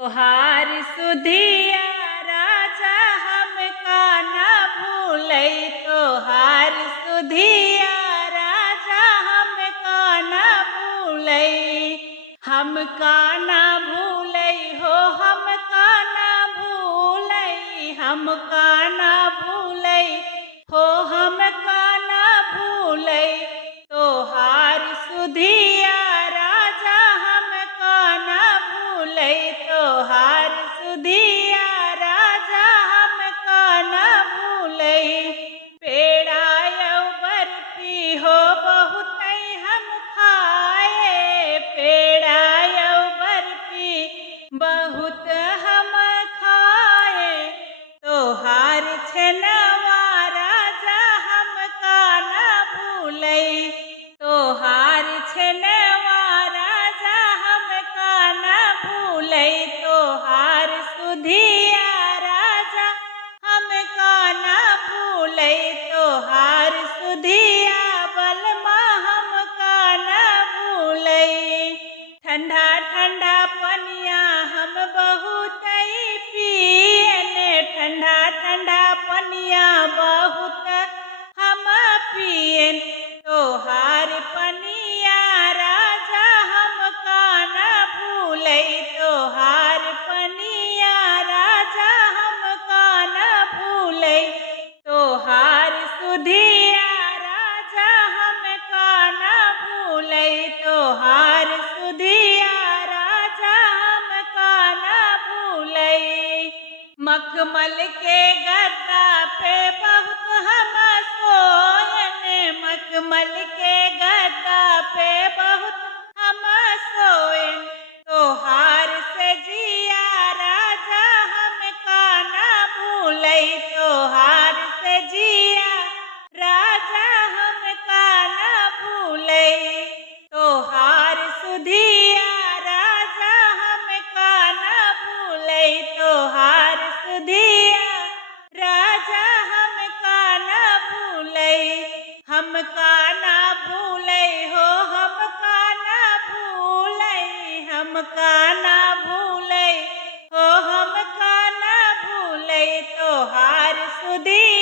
तोहार सुधिया राजा हमका न भूलै। तोहार सुधिया राजा हमका न भूलै। हमका न भूलै हो हमका न भूलै। हमका न भूलै हो हमका न भूलै। तोहार सुधिया राजा हमका न भूलै। तोहार सुधिया राजा हमका न भूलै। पेड़ा यौ बर्फी हो बहुतै हम खाए। पेड़ा यौ बर्फी बहुत हम खाए। तोहार छेनवा राजा हमका न भूलै। तोहार छेनवा राजा हमका न भूलै। तोहार सुधिया राजा हमका न भूलै। तोहार सुधिया बलमा हमका न भूलै। ठंडा ठंडा पनिया हम बहुतै पियन। ठंडा ठंडा पनिया बहुत हम पियन। तोहार पनिया राजा हमका न भूलै। तोहार पनिया राजा हमका न भूलै। तोहार सुधिया राजा हमका न भूलै। तोहार सुधिया राजा हमका न भूलै। मखमल के गद्दा पे बहुत हम सोयन। मखमल के गद्दा पे बहुत हम सोयन। तोहार सजिया राजा हमका न भूलै। तोहार सजिया राजा हमका न भूलै। तोहार सुधिया राजा हमका न भूलै। तोहार सुधिया राजा हमका न भूलै। हमका न भूलै हो हमका न भूलै। हमका न भूलै हो हमका न भूलै। तोहार सुधिया